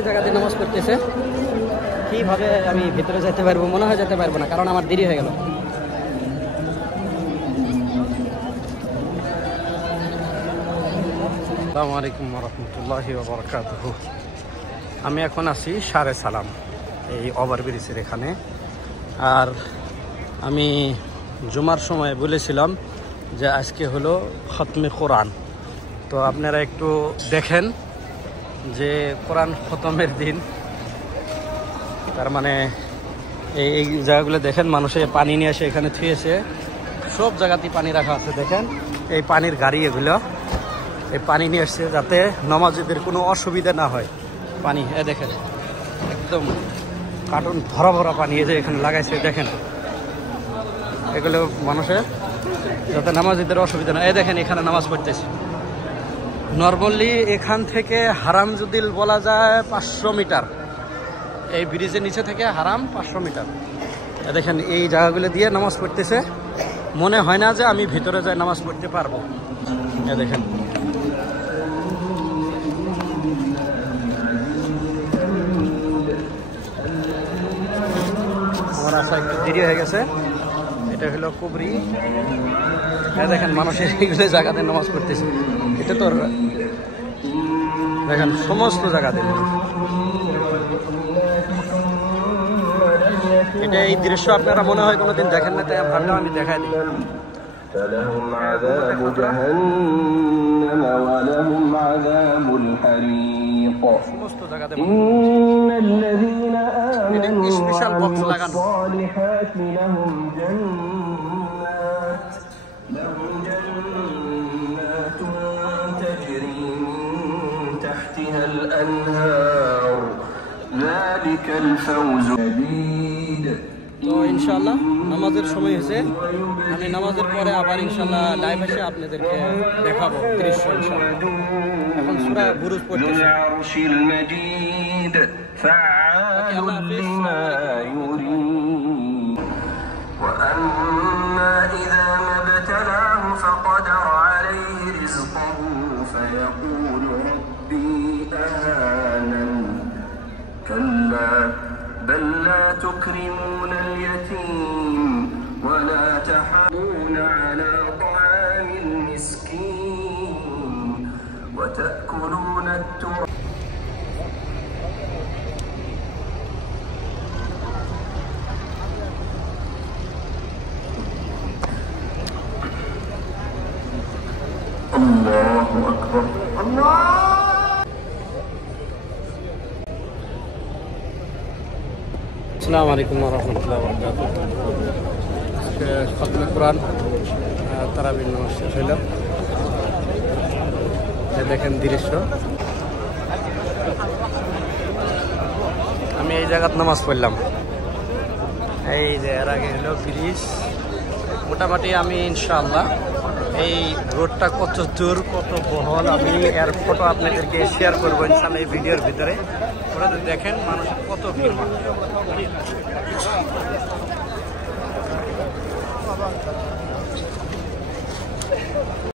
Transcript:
অনেকগুলো জায়গাতে নামাজ পড়তেছে। কিভাবে আমি ভিতরে যেতে পারবো? মনে হয় যেতে পারবো না, কারণ আমার দেরি হয়ে গেল। আসসালামু আলাইকুম রহমতুল্লাহি ওয়া বারাকাতুহু। আমি এখন আছি সারে সালাম, এই ওভারব্রিজের এখানে। আর আমি জুমার সময় বলেছিলাম যে আজকে হলো খতমে কোরআন। তো আপনারা একটু দেখেন যে কোরআন খতমের দিন, তার মানে এই জায়গাগুলো দেখেন, মানুষে পানি নিয়ে এসে এখানে থুয়েছে। সব জায়গাতেই পানি রাখা আছে। দেখেন এই পানির গাড়ি, এগুলো এই পানি নিয়ে এসছে যাতে নামাজীদের কোনো অসুবিধা না হয়। পানি দেখেন একদম কার্টুন ভরা ভরা পানি এই যে এখানে লাগাইছে। দেখেন এগুলো মানুষের যাতে নামাজীদের অসুবিধা না। এই দেখেন এখানে নামাজ পড়তেছে। নর্মালি এখান থেকে হারাম যদি বলা যায় 500 মিটার, এই ব্রিজের নিচে থেকে হারাম 500 মিটার। দেখেন এই জায়গাগুলো দিয়ে নামাজ পড়তেছে। মনে হয় না যে আমি ভিতরে যাই নামাজ পড়তে পারবো। দেখেন আমার আসা একটু দেরি হয়ে গেছে। এটা হলো কুবরি। দেখেন মানুষের এইগুলো জায়গাতে নামাজ পড়তেছে। এটা তো দেখেন সমস্ত জায়গাতে। এটা এই দৃশ্য আপনারা মনে হয় কোনোদিন দেখেন না, তাই ভাবলাম আমি দেখাই দিই। فلهم عذاب جهنم ولهم عذاب الحريق إن الذين آمنوا وعملوا الصالحات لهم جنات تجري من تحتها الأنهار ذلك الفوز الجديد। তো ইনশাআল্লাহ নামাজের সময় হয়েছে। আমি নামাজের পরে আবার ইনশাআল্লাহ লাইভ এসে আপনাদেরকে দেখাবো দৃশ্য ইনশাআল্লাহ। এখন সূরা বুরুজ পড়তেছি। وأما إذا ما ابتلاه فقدر عليه رزقه فيقول ربي أهانن كلا بل لا تكرمون اليتيم ولا تحاضون على طعام المسكين وتأكلون التراث الله أكبر الله। আসসালামু আলাইকুম রহমতুল্লাহ বরকাতুহু। খতমে কোরআন তারাবির নামাজ শেষ হইল। দেখেন দৃশ্য। আমি এই জায়গাত নামাজ পড়লাম। এই যে এর আগে হলো ব্রিজ। মোটামুটি আমি ইনশাআল্লাহ এই রোডটা কত দূর কত বহল আমি এর ফটো আপনাদেরকে শেয়ার করবো ইনশাআল্লাহ এই ভিডিওর ভিতরে। ওরা দেখেন মানুষের কত ভিড় হয়।